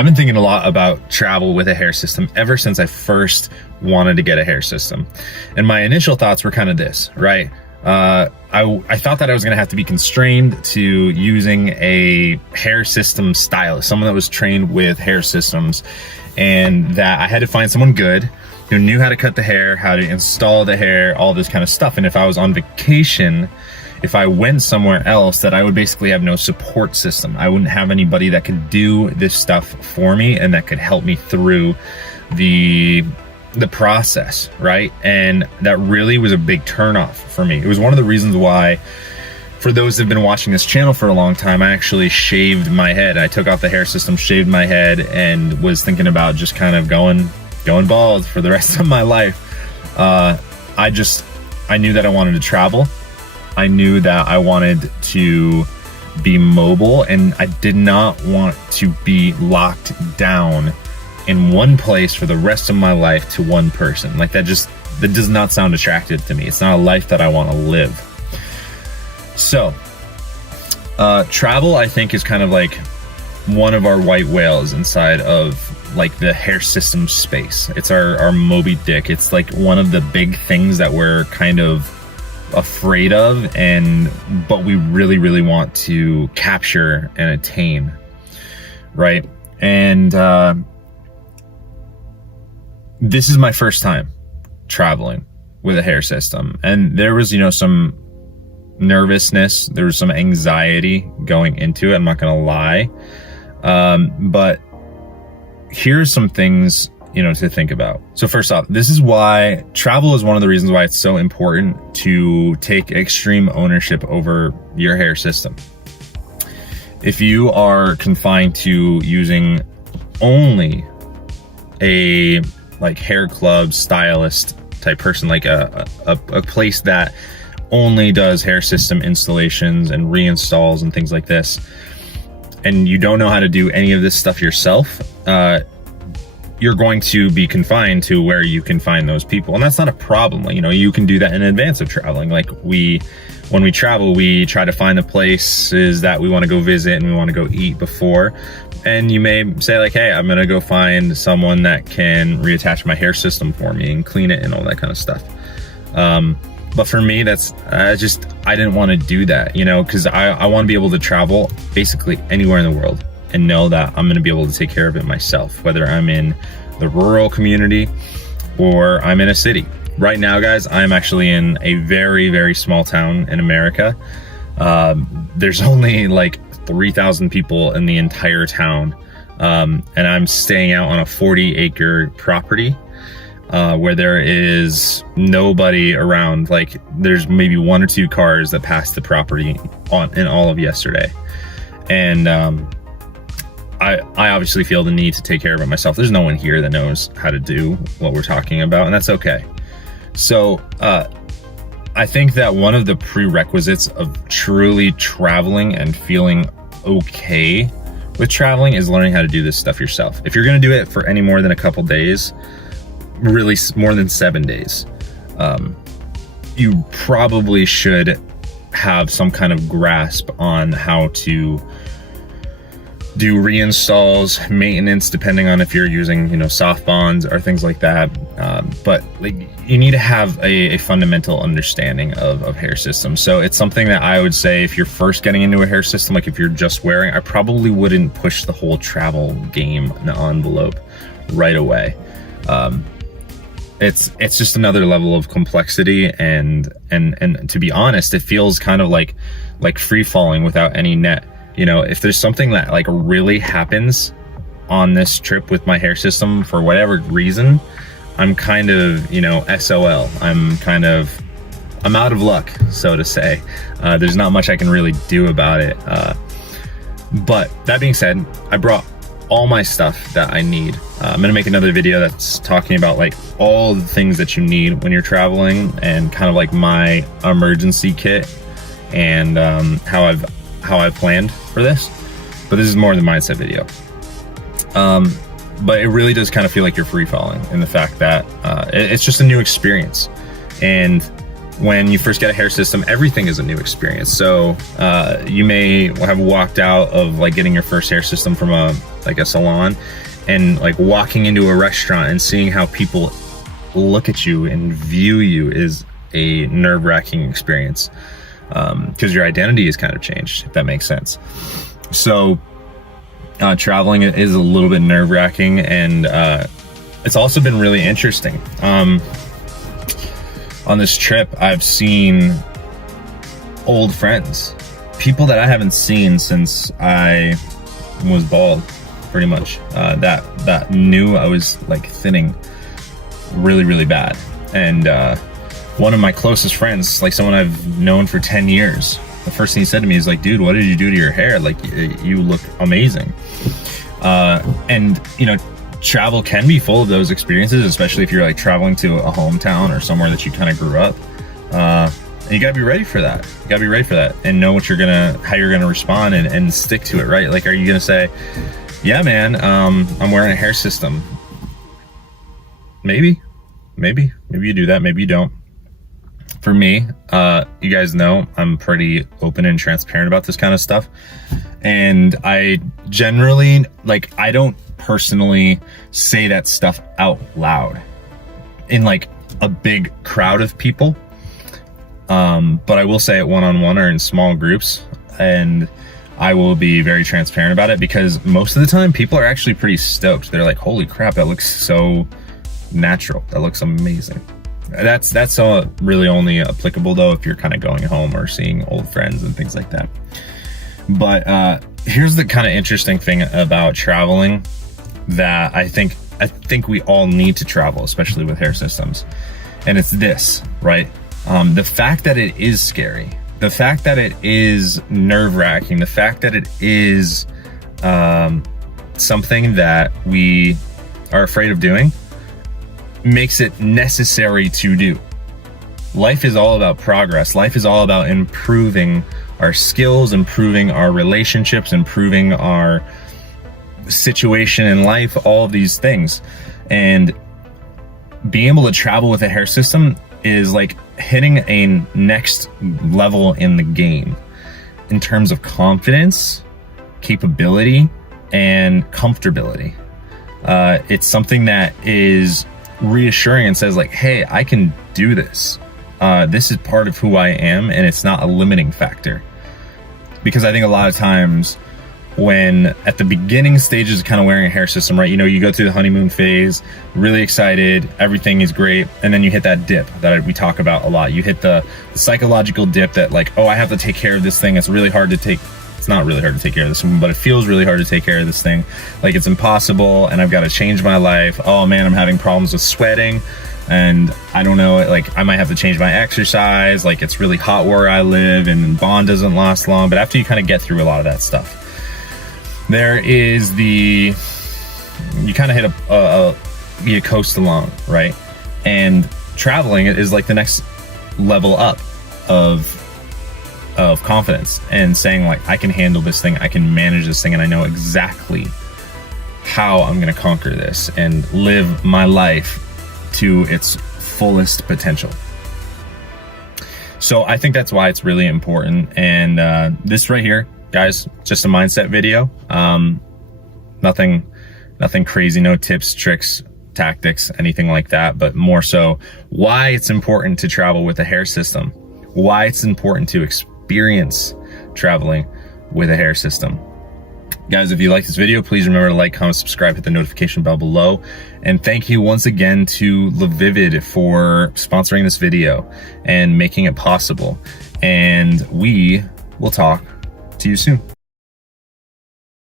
I've been thinking a lot about travel with a hair system ever since I first wanted to get a hair system. And my initial thoughts were kind of this, right? I thought that I was going to have to be constrained to using a hair system stylist, someone that was trained with hair systems, and that I had to find someone good who knew how to cut the hair, how to install the hair, all this kind of stuff. And if I was on vacation, if I went somewhere else, that I would basically have no support system. I wouldn't have anybody that could do this stuff for me and that could help me through the process, right? And that really was a big turnoff for me. It was one of the reasons why, for those that have been watching this channel for a long time, I actually shaved my head. I took off the hair system, shaved my head, and was thinking about just kind of going bald for the rest of my life. I knew that I wanted to travel. I knew that I wanted to be mobile, and I did not want to be locked down in one place for the rest of my life to one person. Like that does not sound attractive to me. It's not a life that I want to live. So, travel, I think, is kind of like one of our white whales inside of like the hair system space. It's our Moby Dick. It's like one of the big things that we're kind of afraid of, but we really, really want to capture and attain, right? And this is my first time traveling with a hair system, and there was, some nervousness, there was some anxiety going into it, I'm not gonna lie. But here's some things to think about. So first off, this is why travel is one of the reasons why it's so important to take extreme ownership over your hair system. If you are confined to using only a like hair club stylist type person, like a place that only does hair system installations and reinstalls and things like this, and you don't know how to do any of this stuff yourself, you're going to be confined to where you can find those people. And that's not a problem. You can do that in advance of traveling. Like when we travel, we try to find the places that we want to go visit and we want to go eat before. And you may say like, hey, I'm going to go find someone that can reattach my hair system for me and clean it and all that kind of stuff. But for me, I didn't want to do that, because I want to be able to travel basically anywhere in the world and know that I'm going to be able to take care of it myself, whether I'm in the rural community or I'm in a city. Right now, guys, I'm actually in a very, very small town in America. There's only like 3,000 people in the entire town. And I'm staying out on a 40-acre property where there is nobody around. Like there's maybe 1 or 2 cars that passed the property in all of yesterday. And I obviously feel the need to take care of it myself. There's no one here that knows how to do what we're talking about, and that's okay. So I think that one of the prerequisites of truly traveling and feeling okay with traveling is learning how to do this stuff yourself. If you're going to do it for any more than a couple days, really more than 7 days, you probably should have some kind of grasp on how to do reinstalls, maintenance, depending on if you're using, soft bonds or things like that. But like, you need to have a fundamental understanding of hair systems. So it's something that I would say, if you're first getting into a hair system, like if you're just wearing, I probably wouldn't push the whole travel game in the envelope right away. It's just another level of complexity, and to be honest, it feels kind of like free falling without any net. If there's something that like really happens on this trip with my hair system for whatever reason, I'm kind of, SOL. I'm out of luck, so to say. There's not much I can really do about it. But that being said, I brought all my stuff that I need. I'm gonna make another video that's talking about like all the things that you need when you're traveling, and kind of like my emergency kit, and how I've planned for this. But this is more the mindset video. But it really does kind of feel like you're free falling in the fact that it's just a new experience. And when you first get a hair system, everything is a new experience. So you may have walked out of like getting your first hair system from a salon, and like walking into a restaurant and seeing how people look at you and view you is a nerve-wracking experience, because your identity is kind of changed, if that makes sense. So traveling is a little bit nerve-wracking, and it's also been really interesting. On this trip, I've seen old friends, people that I haven't seen since I was bald, pretty much, that knew I was like thinning really, really bad. And one of my closest friends, like someone I've known for 10 years, the first thing he said to me is like, dude, what did you do to your hair? Like, you look amazing. And you know, travel can be full of those experiences, especially if you're like traveling to a hometown or somewhere that you kind of grew up. And you gotta be ready for that. You gotta be ready for that and know what how you're gonna respond and stick to it, right? Like, are you gonna say, yeah, man, I'm wearing a hair system? Maybe you do that, maybe you don't. For me, you guys know I'm pretty open and transparent about this kind of stuff. And I generally, like, I don't personally say that stuff out loud in like a big crowd of people. But I will say it one-on-one or in small groups, and I will be very transparent about it, because most of the time people are actually pretty stoked. They're like, holy crap, that looks so natural. That looks amazing. That's really only applicable though if you're kind of going home or seeing old friends and things like that. But here's the kind of interesting thing about traveling that I think we all need to travel, especially with hair systems. And it's this, right? The fact that it is scary, the fact that it is nerve-wracking, the fact that it is something that we are afraid of doing makes it necessary to do. Life is all about progress. Life is all about improving our skills, improving our relationships, improving our situation in life, all of these things. And being able to travel with a hair system is like hitting a next level in the game in terms of confidence, capability, and comfortability. It's something that is reassuring and says like, hey, I can do this. This is part of who I am, and it's not a limiting factor. Because I think a lot of times when at the beginning stages of kind of wearing a hair system, right, you know, you go through the honeymoon phase, really excited, everything is great, and then you hit that dip that we talk about a lot. You hit the psychological dip that like, oh, I have to take care of this thing. It's really hard to take. It's not really hard to take care of this one, but it feels really hard to take care of this thing. Like, it's impossible, and I've got to change my life. Oh man, I'm having problems with sweating, and I don't know, like I might have to change my exercise. Like, it's really hot where I live, and bond doesn't last long. But after you kind of get through a lot of that stuff, there is you kind of hit you coast along, right? And traveling is like the next level up of confidence, and saying like, I can handle this thing, I can manage this thing, and I know exactly how I'm going to conquer this and live my life to its fullest potential. So I think that's why it's really important. And this right here, guys, just a mindset video. Nothing crazy, no tips, tricks, tactics, anything like that, but more so why it's important to travel with a hair system, why it's important to experience traveling with a hair system. Guys, if you like this video, please remember to like, comment, subscribe, hit the notification bell below. And thank you once again to LaVivid for sponsoring this video and making it possible. And we will talk to you soon.